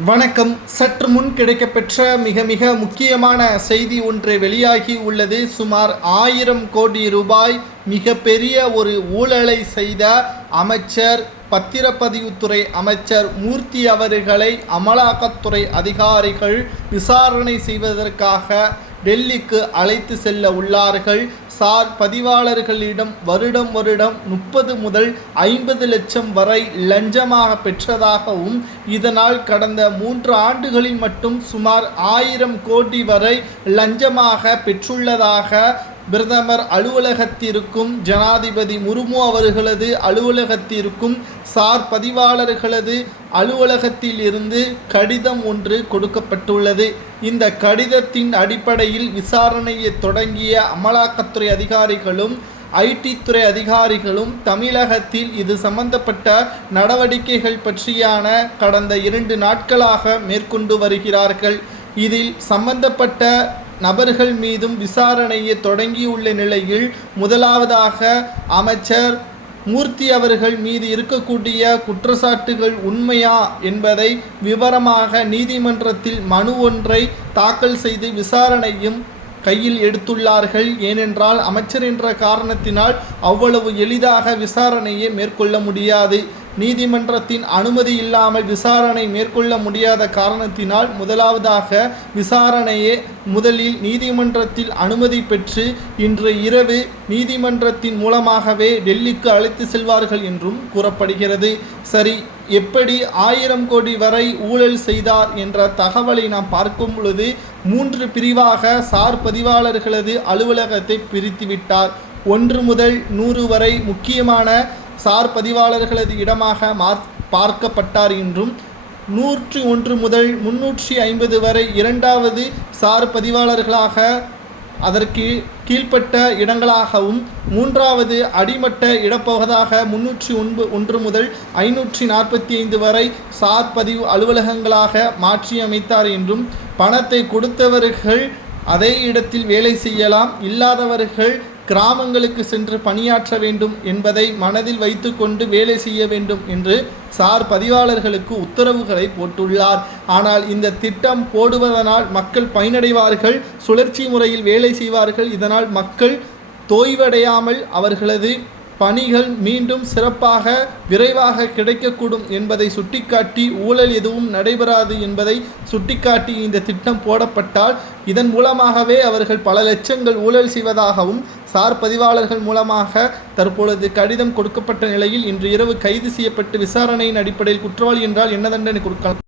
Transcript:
வணக்கம். சற்று முன் கிடைக்கப்பெற்ற மிக முக்கியமான செய்தி ஒன்று வெளியாகி உள்ளது. சுமார் 1000 கோடி ரூபாய் மிகப்பெரிய ஒரு ஊழலை செய்த அமைச்சர், பத்திரப்பதிவுத்துறை அமைச்சர் மூர்த்தி அவர்களை அமலாக்கத்துறை அதிகாரிகள் விசாரணை செய்வதற்காக டெல்லிக்கு அழைத்து செல்ல உள்ளார்கள். சார் பதிவாளர்களிடம் வருடம் 30 முதல் 50 லட்சம் வரை லஞ்சமாக பெற்றதாகவும், இதனால் கடந்த 3 ஆண்டுகளில் மட்டும் சுமார் 1000 கோடி வரை லஞ்சமாக பெற்றுள்ளதாக பிரதமர் அலுவலகத்திற்கும் ஜனாதிபதி முர்மு அவர்களது அலுவலகத்திற்கும் சார் பதிவாளர்களது அலுவலகத்தில் இருந்து கடிதம் ஒன்று கொடுக்கப்பட்டுள்ளது. இந்த கடிதத்தின் அடிப்படையில் விசாரணையை தொடங்கிய அமலாக்கத்துறை அதிகாரிகளும் ஐடி துறை அதிகாரிகளும் தமிழகத்தில் இது சம்பந்தப்பட்ட நடவடிக்கைகள் பற்றியான கடந்த 2 நாட்களாக மேற்கொண்டு வருகிறார்கள். இதில் சம்பந்தப்பட்ட நபர்கள் மீதும் விசாரணையை தொடங்கியுள்ள நிலையில், முதலாவதாக அமைச்சர் மூர்த்தி அவர்கள் மீது இருக்கக்கூடிய குற்றச்சாட்டுகள் உண்மையா என்பதை விவரமாக நீதிமன்றத்தில் மனு ஒன்றை தாக்கல் செய்து விசாரணையும் கையில் எடுத்துள்ளார்கள். ஏனென்றால் அமைச்சர் என்ற காரணத்தினால் அவ்வளவு எளிதாக விசாரணையை மேற்கொள்ள முடியாது. நீதிமன்றத்தின் அனுமதி இல்லாமல் விசாரணை மேற்கொள்ள முடியாத காரணத்தினால் முதலாவதாக விசாரணையை முதலில் நீதிமன்றத்தில் அனுமதி பெற்று இன்று இரவு நீதிமன்றத்தின் மூலமாகவே டெல்லிக்கு அழைத்து செல்வார்கள் என்றும் கூறப்படுகிறது. சரி, எப்படி 1000 கோடி வரை ஊழல் செய்தார் என்ற தகவலை நாம் பார்க்கும் பொழுது 3 பிரிவாக சார் பதிவாளர்களது அலுவலகத்தை பிரித்துவிட்டார். 1 முதல் 100 வரை முக்கியமான சார் பதிவாளர்களது இடமாக பார்க்கப்பட்டார் என்றும், 101 முதல் 350 வரை 2வது சார் பதிவாளர்களாக அதற்கு கீழ்ப்பட்ட இடங்களாகவும், 3வது அடிமட்ட இடப்பகுதியாக 301 முதல் 545 வரை சார் பதிவு அலுவலகங்களாக மாற்றியமைத்தார் என்றும், பணத்தை கொடுத்தவர்கள் அதே இடத்தில் வேலை செய்யலாம், இல்லாதவர்கள் கிராமங்களுக்கு சென்று பணியாற்ற வேண்டும் என்பதை மனதில் வைத்து கொண்டு வேலை செய்ய வேண்டும் என்று சார் பதிவாளர்களுக்கு உத்தரவுகளை போட்டுள்ளார். ஆனால் இந்த திட்டம் போடுவதனால் மக்கள் பயனடைவார்கள், சுழற்சி முறையில் வேலை செய்வார்கள். இதனால் மக்கள் தோய்வடையாமல் அவர்களது பணிகள் மீண்டும் சிறப்பாக விரைவாக கிடைக்கக்கூடும் என்பதை சுட்டிக்காட்டி, ஊழல் எதுவும் நடைபெறாது என்பதை சுட்டிக்காட்டி இந்த திட்டம் போடப்பட்டால் இதன் மூலமாகவே அவர்கள் பல லட்சங்கள் ஊழல் செய்வதாகவும் சார் பதிவாளர்கள் மூலமாக தற்பொழுது கடிதம் கொடுக்கப்பட்ட நிலையில் இன்று இரவு கைது செய்யப்பட்டு விசாரணையின் அடிப்படையில் குற்றவாளி என்றால் என்ன தண்டனை கொடுக்கலாம்